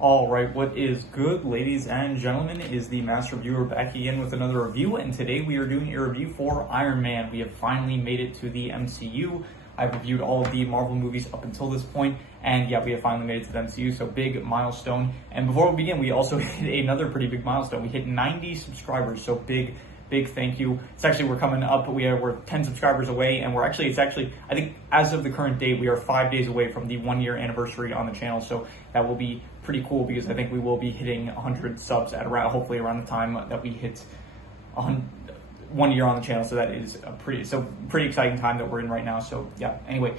All right, what is good, ladies and gentlemen, is the Master Reviewer back again with another review, and today we are doing a review for Iron Man. We have finally made it to the MCU. I've reviewed all of the Marvel movies up until this point, and yeah, we have finally made it to the MCU, so big milestone. And before we begin, we also hit another pretty big milestone. We hit 90 subscribers, so big thank you. It's actually, we're coming up, we're 10 subscribers away, and I think as of the current date, we are 5 days away from the 1 year anniversary on the channel, so that will be pretty cool because I think we will be hitting 100 subs at hopefully around the time that we hit 1 year on the channel. So that is a pretty exciting time that we're in right now. So yeah, anyway.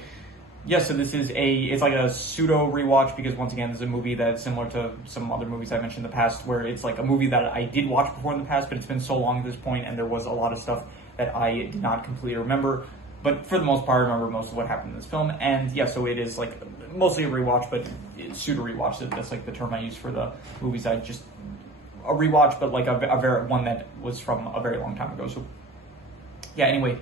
Yeah, so this is it's like a pseudo rewatch because once again, this is a movie that's similar to some other movies I mentioned in the past where it's like a movie that I did watch before in the past, but it's been so long at this point and there was a lot of stuff that I did not completely remember. But for the most part, I remember most of what happened in this film. And yeah, so it is like mostly a rewatch, but pseudo rewatch. That's like the term I use for the movies a rewatch, but like one that was from a very long time ago. So yeah, anyway.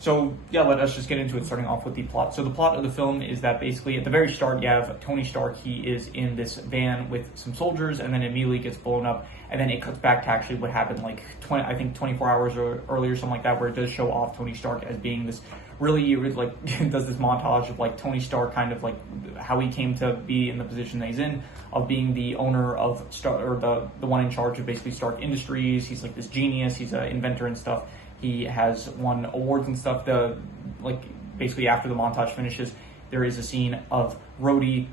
So yeah, let us just get into it, starting off with the plot. So the plot of the film is that basically at the very start, you have Tony Stark. He is in this van with some soldiers, and then immediately gets blown up. And then it cuts back to actually what happened like 24 hours earlier, something like that, where it does show off Tony Stark as being this really like does this montage of like Tony Stark kind of like how he came to be in the position that he's in, of being the owner of Stark, or the one in charge of basically Stark Industries. He's like this genius. He's an inventor and stuff. He has won awards and stuff. Basically after the montage finishes, there is a scene of Rhodey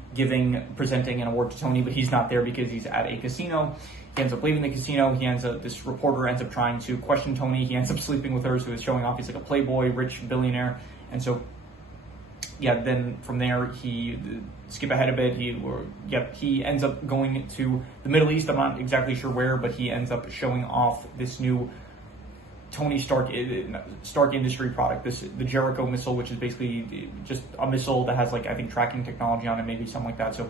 presenting an award to Tony, but he's not there because he's at a casino. He ends up leaving the casino. This reporter ends up trying to question Tony. He ends up sleeping with her, so he's showing off he's like a playboy, rich billionaire. And so, yeah, then from there, skip ahead a bit, he ends up going to the Middle East. I'm not exactly sure where, but he ends up showing off this new Tony Stark Industry product, the Jericho missile, which is basically just a missile that has like I think tracking technology on it, maybe something like that. So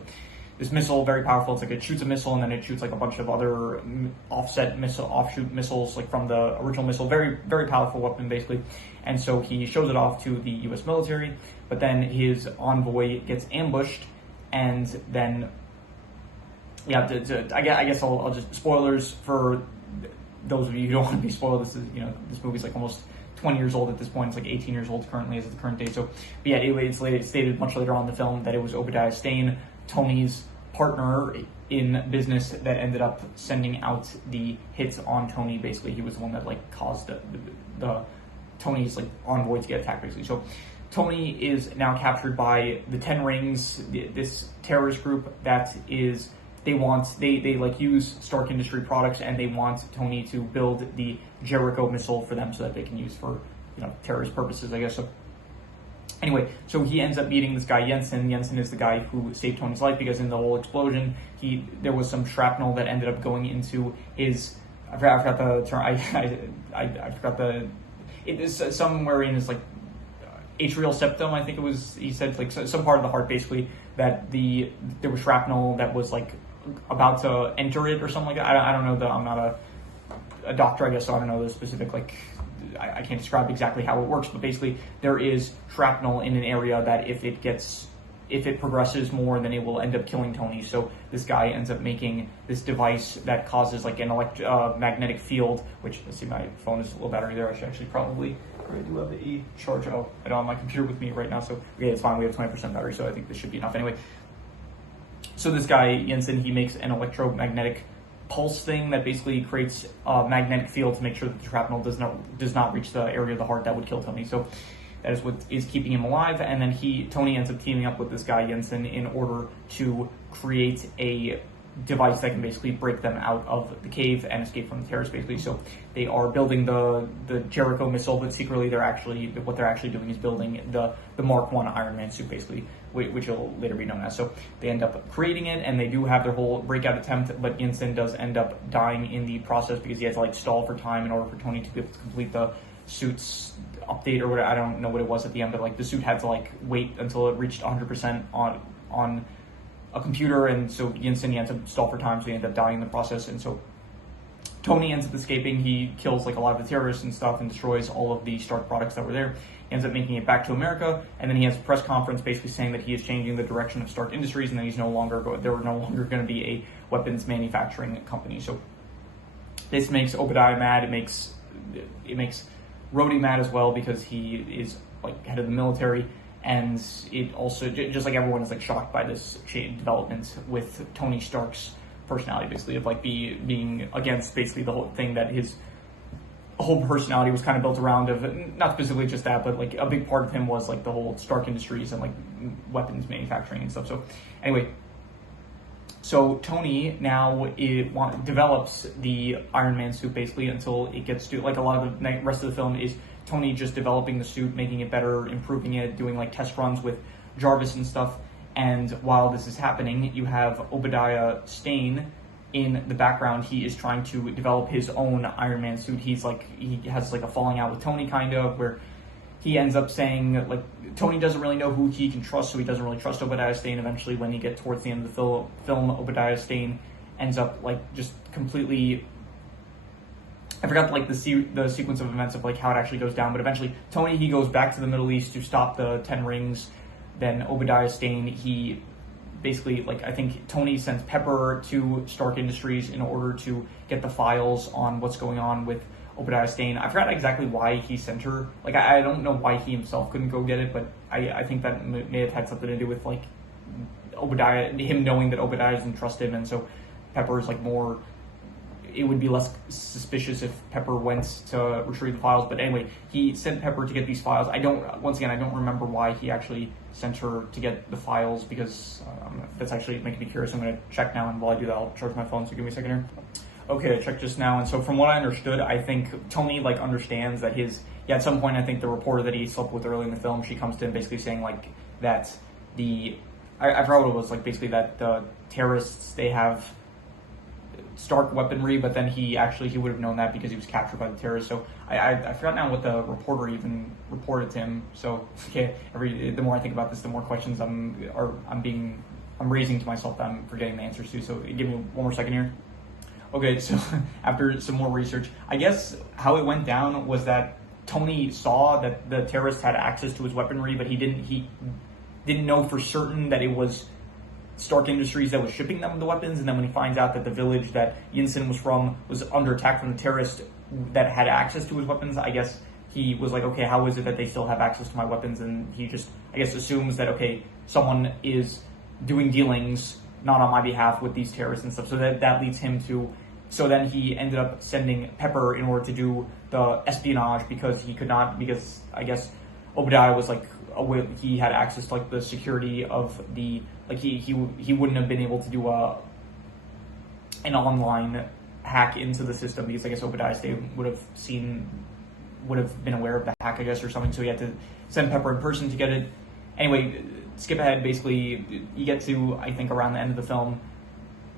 this missile, very powerful. It's like it shoots a missile and then it shoots like a bunch of other offshoot missiles like from the original missile. Very powerful weapon basically. And so he shows it off to the U.S. military, but then his envoy gets ambushed, and then yeah, I guess I'll just spoilers for those of you who don't want to be spoiled. This movie's like almost 20 years old at this point. It's like 18 years old currently as of the current date. So, but yeah, anyway, it's stated much later on in the film that it was Obadiah Stane, Tony's partner in business, that ended up sending out the hits on Tony. Basically, he was the one that like caused the Tony's like envoy to get attacked. Basically, so Tony is now captured by the Ten Rings, this terrorist group that is. They like use Stark Industry products, and they want Tony to build the Jericho missile for them so that they can use for terrorist purposes, I guess. So anyway, so he ends up meeting this guy Jensen. Jensen is the guy who saved Tony's life because in the whole explosion, there was some shrapnel that ended up going into his. I forgot the term. I forgot the. It is somewhere in his like atrial septum. I think it was. He said like some part of the heart basically that there was shrapnel that was like about to enter it or something like that. I don't know. I'm not a doctor, I guess, so I don't know the specific, like, I can't describe exactly how it works, but basically there is shrapnel in an area that if it progresses more, then it will end up killing Tony. So this guy ends up making this device that causes like an magnetic field, which, let's see, my phone is a little battery there. I should actually probably, I do have the charge. Oh, I don't have my computer with me right now, so okay, it's fine. We have 20% battery, so I think this should be enough anyway. So this guy, Jensen, he makes an electromagnetic pulse thing that basically creates a magnetic field to make sure that the shrapnel does not reach the area of the heart that would kill Tony. So that is what is keeping him alive. And then Tony ends up teaming up with this guy, Jensen, in order to create a device that can basically break them out of the cave and escape from the terrorists, basically. So they are building the Jericho missile, but secretly what they're actually doing is building the Mark I Iron Man suit, basically, which will later be known as. So they end up creating it, and they do have their whole breakout attempt, but Jensen does end up dying in the process because he had to like stall for time in order for Tony to be able to complete the suit's update or whatever. I don't know what it was at the end, but like the suit had to like wait until it reached 100% on a computer, and so Jensen, he ends up stall for time, so he ends up dying in the process. And so Tony ends up escaping. He kills like a lot of the terrorists and stuff and destroys all of the Stark products that were there. He ends up making it back to America, and then he has a press conference basically saying that he is changing the direction of Stark Industries, and that he's they're no longer going to be a weapons manufacturing company. So this makes Obadiah mad. It makes Rhodey mad as well, because he is like head of the military, and it also, just like everyone is like shocked by this development with Tony Stark's personality, basically, of like being against basically the whole thing that his whole personality was kind of built around, of not specifically just that, but like a big part of him was like the whole Stark Industries and like weapons manufacturing and stuff. So anyway, so Tony now develops the Iron Man suit basically until it gets to, like, a lot of the rest of the film is Tony just developing the suit, making it better, improving it, doing like test runs with Jarvis and stuff. And while this is happening, you have Obadiah Stane in the background. He is trying to develop his own Iron Man suit. He has like a falling out with Tony, kind of, where he ends up saying, like, Tony doesn't really know who he can trust, so he doesn't really trust Obadiah Stane. Eventually, when you get towards the end of the film, Obadiah Stane ends up like just completely, I forgot like the sequence of events of like how it actually goes down, but eventually Tony, he goes back to the Middle East to stop the 10 Rings. Then Obadiah Stane, he basically, like, I think Tony sends Pepper to Stark Industries in order to get the files on what's going on with Obadiah Stane. I forgot exactly why he sent her. Like, I don't know why he himself couldn't go get it, but I think that may have had something to do with like Obadiah, him knowing that Obadiah doesn't trust him, and so Pepper is like more, it would be less suspicious if Pepper went to retrieve the files. But anyway, he sent Pepper to get these files. I don't remember why he actually sent her to get the files, because that's actually making me curious. I'm going to check now, and while I do that, I'll charge my phone, so give me a second here. Okay, I checked just now, and so from what I understood, I think Tony, like, understands that at some point, I think the reporter that he slept with early in the film, she comes to him basically saying, like, that I forgot what it was, like, basically that the terrorists, they have Stark weaponry, but then he would have known that because he was captured by the terrorists. So I forgot now what the reporter even reported to him. So okay, the more I think about this, the more questions I'm raising to myself that I'm forgetting the answers to. So give me one more second here. Okay, so after some more research, I guess how it went down was that Tony saw that the terrorists had access to his weaponry, but he didn't know for certain that it was Stark Industries that was shipping them the weapons. And then when he finds out that the village that Yinsen was from was under attack from the terrorists that had access to his weapons, I guess he was like, okay, how is it that they still have access to my weapons? And he just, I guess, assumes that, okay, someone is doing dealings not on my behalf with these terrorists and stuff. So that leads him to, so then he ended up sending Pepper in order to do the espionage, because he could not, because I guess Obadiah was like, he had access to like the security of the, like he wouldn't have been able to do an online hack into the system, because I guess Obadiah Stane would have been aware of the hack, I guess, or something. So he had to send Pepper in person to get it. Anyway, skip ahead. Basically, you get to, I think, around the end of the film.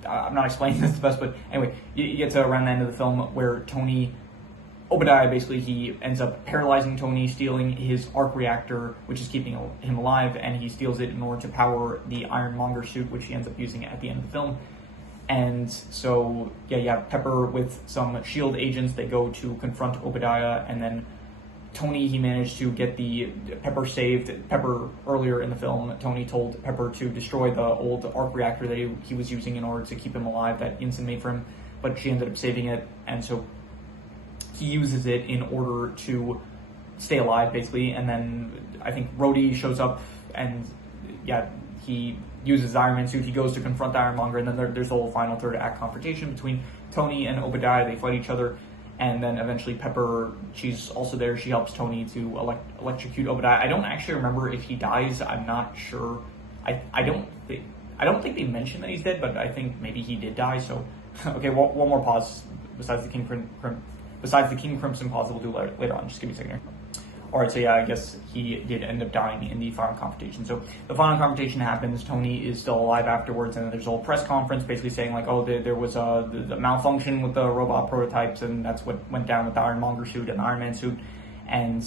I'm not explaining this the best, but anyway, you get to around the end of the film where Obadiah, basically, he ends up paralyzing Tony, stealing his arc reactor, which is keeping him alive, and he steals it in order to power the Ironmonger suit, which he ends up using at the end of the film. And so, Pepper with some S.H.I.E.L.D. agents, they go to confront Obadiah, and then Tony, he managed to get Pepper saved. Pepper, earlier in the film, Tony told Pepper to destroy the old arc reactor that he was using in order to keep him alive, that Yinsen made for him, but she ended up saving it, and so he uses it in order to stay alive, basically. And then I think Rhodey shows up, and he uses Iron Man suit. He goes to confront the Ironmonger, and then there's the whole final third act confrontation between Tony and Obadiah. They fight each other, and then eventually Pepper, she's also there. She helps Tony to electrocute Obadiah. I don't actually remember if he dies. I'm not sure. I don't think they mentioned that he's dead, but I think maybe he did die. So okay, one more pause besides the King Crimson pause that we'll do later on. Just give me a second here. Alright, so I guess he did end up dying in the final confrontation. So the final confrontation happens, Tony is still alive afterwards, and then there's a whole press conference basically saying like, oh, there was the malfunction with the robot prototypes, and that's what went down with the Ironmonger suit and the Iron Man suit. And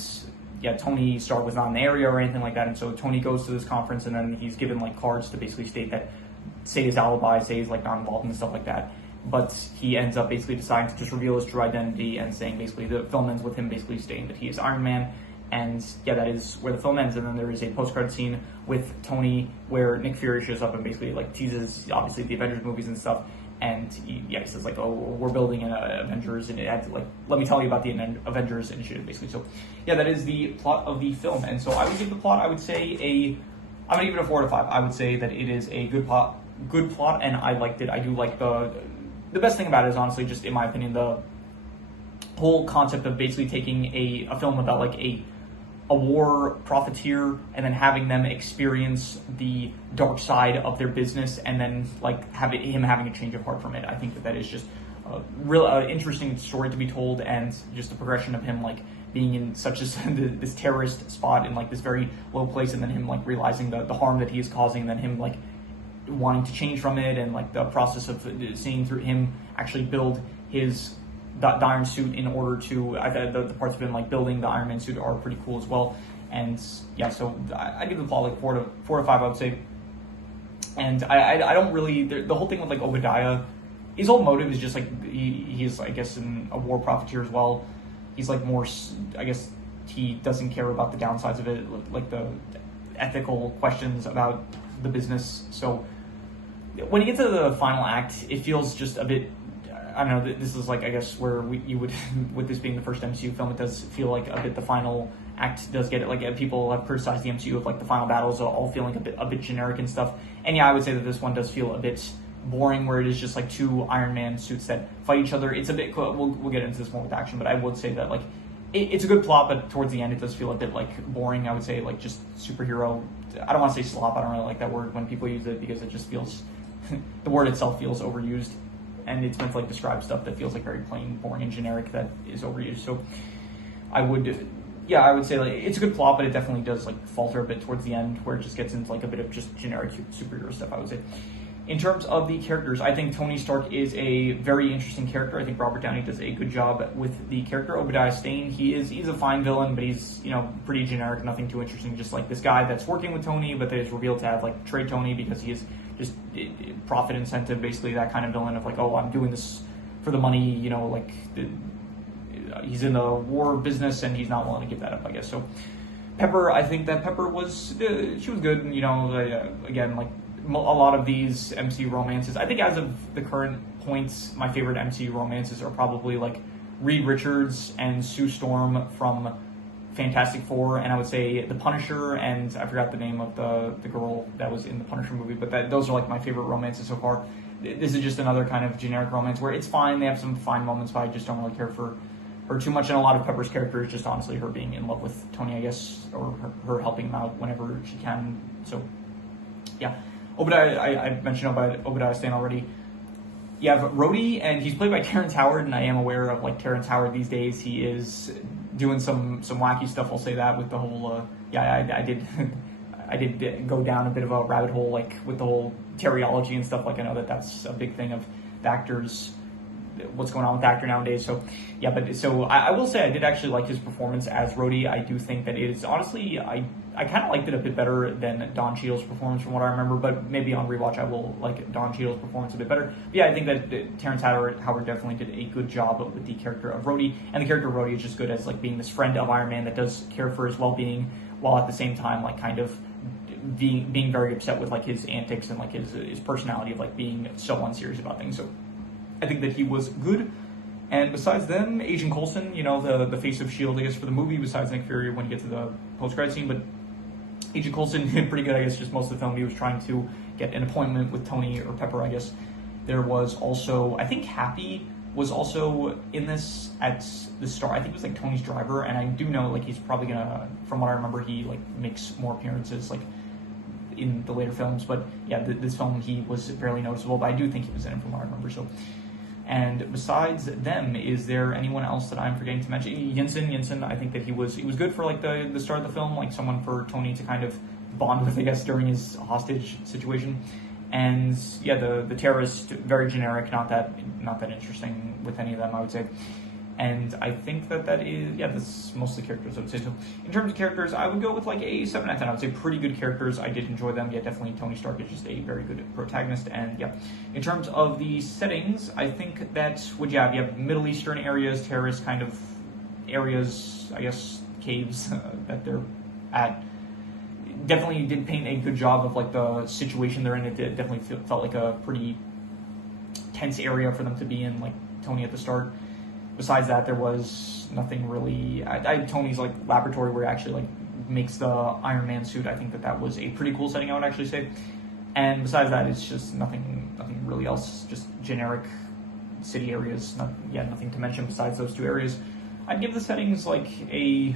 Tony Stark was not in the area or anything like that, and so Tony goes to this conference, and then he's given like cards to basically say his alibi, say he's like not involved and stuff like that. But he ends up basically deciding to just reveal his true identity and saying basically the film ends with him basically stating that he is Iron Man. And yeah, that is where the film ends. And then there is a post-credit scene with Tony where Nick Fury shows up and basically like teases obviously the Avengers movies and stuff. And he says like, oh, we're building an Avengers, and it had to, like, let me tell you about the Avengers initiative, basically. So yeah, that is the plot of the film. And so I would give the plot, I would say I'm gonna give it a 4 out of 5. I would say that it is a good plot, and I liked it. I do like the best thing about it is honestly just, in my opinion, the whole concept of basically taking a film about like a war profiteer and then having them experience the dark side of their business, and then like him having a change of heart from it. I think that is just a real interesting story to be told, and just the progression of him like being in such this terrorist spot in like this very low place, and then him like realizing the harm that he is causing, and then him like wanting to change from it, and like the process of seeing through him actually build the Iron suit in order to, the parts of him like building the Iron Man suit are pretty cool as well. And yeah, so I give the plot like 4 to 5, I would say. And I don't really, the whole thing with like Obadiah, his whole motive is just like, he's I guess a war profiteer as well. He's like more, I guess he doesn't care about the downsides of it, like the ethical questions about the business. So when you get to the final act, it feels just a bit, I don't know, this is like, I guess, where you would, with this being the first MCU film, it does feel like a bit, the final act does get it, like people have criticized the MCU of like the final battles all feeling a bit generic and stuff. And yeah, I would say that this one does feel a bit boring, where it is just like 2 Iron Man suits that fight each other. It's a bit, we'll get into this more with action, but I would say that like, it's a good plot, but towards the end it does feel a bit like boring. I would say like just superhero, I don't want to say slop, I don't really like that word when people use it, because it just feels, the word itself feels overused. And it's meant to like describe stuff that feels like very plain, boring, and generic that is overused. So I would say like it's a good plot, but it definitely does like falter a bit towards the end, where it just gets into like a bit of just generic superhero stuff, I would say. In terms of the characters, I think Tony Stark is a very interesting character. I think Robert Downey does a good job with the character. Obadiah Stane, he's a fine villain, but he's, pretty generic, nothing too interesting. Just like this guy that's working with Tony, but that is revealed to have like betrayed Tony because he is just profit incentive, basically that kind of villain of like, oh, I'm doing this for the money, he's in the war business and he's not willing to give that up, I guess. So Pepper, I think that Pepper was, she was good, again, like a lot of these MCU romances, I think as of the current points, my favorite MCU romances are probably like Reed Richards and Sue Storm from Fantastic Four, and I would say The Punisher, and I forgot the name of the girl that was in the Punisher movie, but those are like my favorite romances so far. This is just another kind of generic romance where it's fine, they have some fine moments, but I just don't really care for her too much, and a lot of Pepper's character is just honestly her being in love with Tony, I guess, or her helping him out whenever she can. So yeah, Obadiah, I mentioned Obadiah Stane already. You have Rhodey, and he's played by Terrence Howard, and I am aware of like Terrence Howard these days. He is doing some wacky stuff, I'll say that, with the whole I did go down a bit of a rabbit hole like with the whole teriology and stuff. Like I know that's a big thing of the actors, what's going on with the actor nowadays. So yeah, but so I will say I did actually like his performance as Rhodey. I do think that it is honestly, I kind of liked it a bit better than Don Cheadle's performance from what I remember, but maybe on rewatch I will like Don Cheadle's performance a bit better. But yeah, I think that Terrence Howard definitely did a good job with the character of Rhodey, and the character of Rhodey is just good as like being this friend of Iron Man that does care for his well-being, while at the same time like kind of being very upset with like his antics and like his personality of like being so unserious about things. So I think that he was good. And besides them, Agent Coulson, the face of S.H.I.E.L.D., I guess, for the movie, besides Nick Fury when you get to the post-credit scene, but Agent Coulson did pretty good, I guess, just most of the film. He was trying to get an appointment with Tony or Pepper, I guess. There was also, I think Happy was also in this at the start. I think it was like Tony's driver, and I do know like he's probably gonna, from what I remember, he like makes more appearances like in the later films. But yeah, this film he was barely noticeable, but I do think he was in it from what I remember. So, and besides them, is there anyone else that I'm forgetting to mention? Yinsen, I think that he was good for like the start of the film, like someone for Tony to kind of bond with, I guess, during his hostage situation. And yeah, the terrorist, very generic, not that interesting with any of them, I would say. And I think that is, yeah, that's mostly characters, I would say. So in terms of characters, I would go with like a 7 out of 10. I would say pretty good characters. I did enjoy them. Yeah, definitely Tony Stark is just a very good protagonist. And yeah, in terms of the settings, I think that you have Middle Eastern areas, terrorist kind of areas, I guess, caves that they're at. Definitely did paint a good job of like the situation they're in. It definitely felt like a pretty tense area for them to be in, like Tony at the start. Besides that, there was nothing really. Tony's like laboratory where he actually like makes the Iron Man suit. I think that was a pretty cool setting, I would actually say. And besides that, it's just nothing really else. Just generic city areas. Nothing to mention besides those two areas. I'd give the settings like a,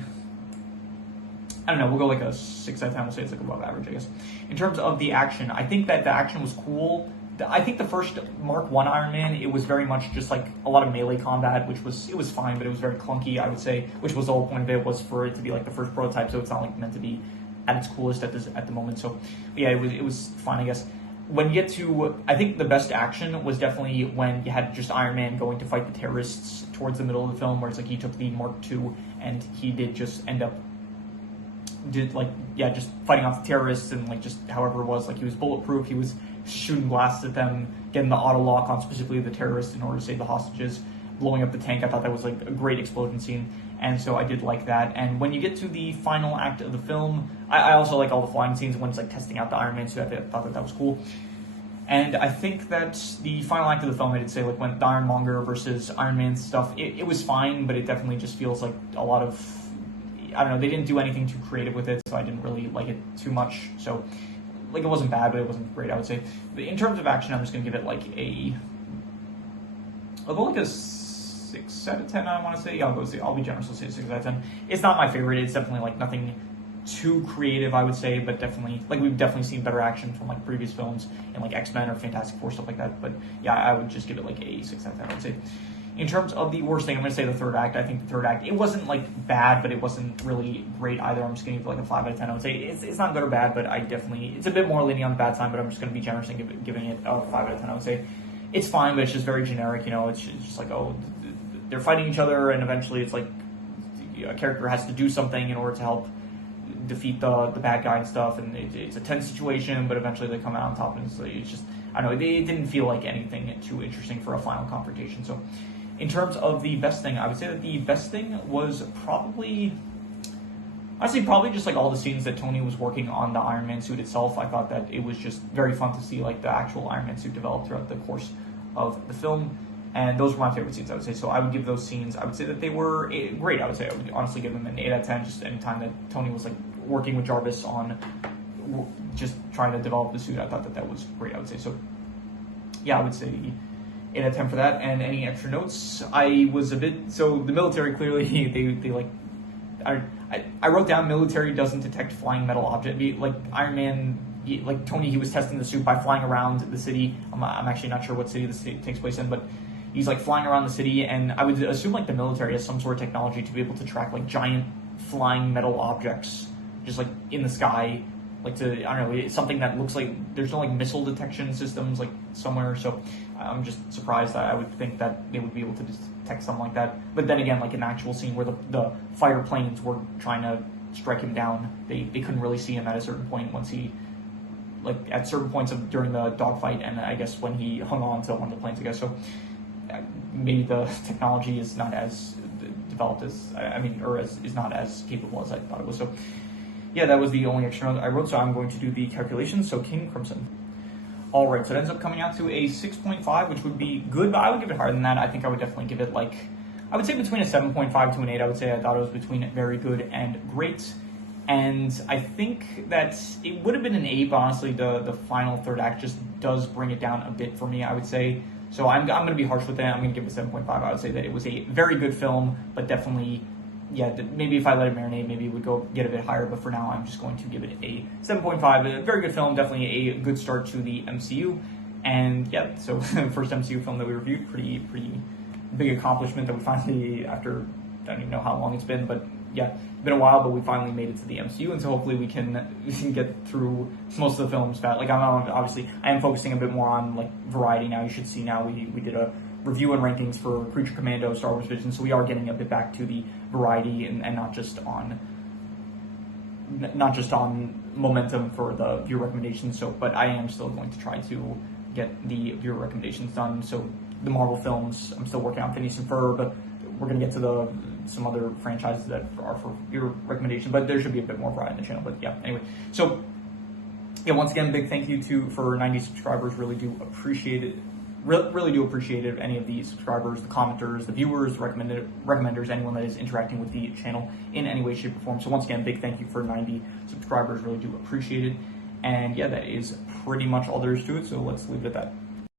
I don't know, we'll go like a 6 out of 10. We'll say it's like above average, I guess. In terms of the action, I think that the action was cool. I think the first Mark 1 Iron Man, it was very much just like a lot of melee combat, which was fine, but it was very clunky, I would say, which was the whole point of it, was for it to be like the first prototype, so it's not like meant to be at its coolest at the moment. So yeah, it was fine, I guess. When you get to, I think the best action was definitely when you had just Iron Man going to fight the terrorists towards the middle of the film, where it's like he took the Mark 2 and he did just end up just fighting off the terrorists, and like just however it was, like he was bulletproof, he was shooting blasts at them, getting the auto lock on specifically the terrorists in order to save the hostages, blowing up the tank. I thought that was like a great explosion scene, and so I did like that. And when you get to the final act of the film, I also like all the flying scenes when it's like testing out the Iron Man suit. I thought that was cool. And I think that the final act of the film, I did say, like when the Ironmonger versus Iron Man stuff, it was fine, but it definitely just feels like a lot of, I don't know, they didn't do anything too creative with it, so I didn't really like it too much. So like it wasn't bad, but it wasn't great, I would say. But in terms of action, I'm just gonna give it like I'll go like a 6 out of 10. I want to say. I'll be generous. I'll say 6 out of 10. It's not my favorite. It's definitely like nothing too creative, I would say, but definitely like we've definitely seen better action from like previous films and like X-Men or Fantastic Four, stuff like that. But yeah, I would just give it like a 6 out of 10. I would say. In terms of the worst thing, I'm going to say the third act. I think the third act, it wasn't like bad, but it wasn't really great either. I'm just going to give it like a 5 out of 10. I would say it's not good or bad, but it's a bit more leaning on the bad side, but I'm just going to be generous and giving it a 5 out of 10. I would say it's fine, but it's just very generic. You know, it's just like, oh, they're fighting each other, and eventually it's like a character has to do something in order to help defeat the bad guy and stuff, and it's a tense situation, but eventually they come out on top, and it's just, I don't know, it didn't feel like anything too interesting for a final confrontation. So in terms of the best thing, I would say that the best thing was probably just like all the scenes that Tony was working on the Iron Man suit itself. I thought that it was just very fun to see like the actual Iron Man suit develop throughout the course of the film, and those were my favorite scenes, I would say. So I would give those scenes, I would say that they were great. I would say I would honestly give them an 8 out of 10, just any time that Tony was like working with Jarvis on just trying to develop the suit. I thought that was great, I would say. So yeah, I would say 8 out of 10 for that. And any extra notes? I was a bit, so the military, clearly they like, I wrote down military doesn't detect flying metal object. Like Iron Man, like Tony, he was testing the suit by flying around the city. I'm actually not sure what city this takes place in, but he's like flying around the city, and I would assume like the military has some sort of technology to be able to track like giant flying metal objects just like in the sky, like to, I don't know, it's something that looks like there's no like missile detection systems like somewhere. So I'm just surprised. I would think that they would be able to detect something like that. But then again, like an actual scene where the fighter planes were trying to strike him down, they couldn't really see him at a certain point once he, like at certain points during the dogfight, and I guess when he hung on to one of the planes, I guess. So maybe the technology is not as developed as, is not as capable as I thought it was. So yeah, that was the only extra note I wrote, so I'm going to do the calculations. So King Crimson. All right, so it ends up coming out to a 6.5, which would be good, but I would give it higher than that. I think I would definitely give it like, I would say between a 7.5 to an 8. I would say I thought it was between very good and great. And I think that it would have been an 8, but honestly, the final third act just does bring it down a bit for me, I would say. So I'm going to be harsh with that. I'm going to give it a 7.5. I would say that it was a very good film, but definitely, yeah, maybe if I let it marinate, maybe it would go get a bit higher. But for now, I'm just going to give it a 7.5. A very good film, definitely a good start to the MCU. And yeah, so first MCU film that we reviewed, pretty big accomplishment that we finally, after, I don't even know how long it's been, but yeah, it's been a while, but we finally made it to the MCU, and so hopefully we can get through most of the films. Like I am focusing a bit more on like variety now. You should see now we did a review and rankings for Creature Commando, Star Wars Vision, so we are getting a bit back to the variety and not just on momentum for the viewer recommendations. So, but I am still going to try to get the viewer recommendations done. So the Marvel films, I'm still working on Phineas and Ferb. We're going to get to the some other franchises that are for your recommendation, but there should be a bit more variety in the channel. But yeah, anyway, so yeah, once again, big thank you for 90 subscribers. Really do appreciate it. Really do appreciate it. Any of the subscribers, the commenters, the viewers, the recommenders, anyone that is interacting with the channel in any way, shape, or form. So once again, big thank you for 90 subscribers. Really do appreciate it. And yeah, that is pretty much all there is to it. So let's leave it at that.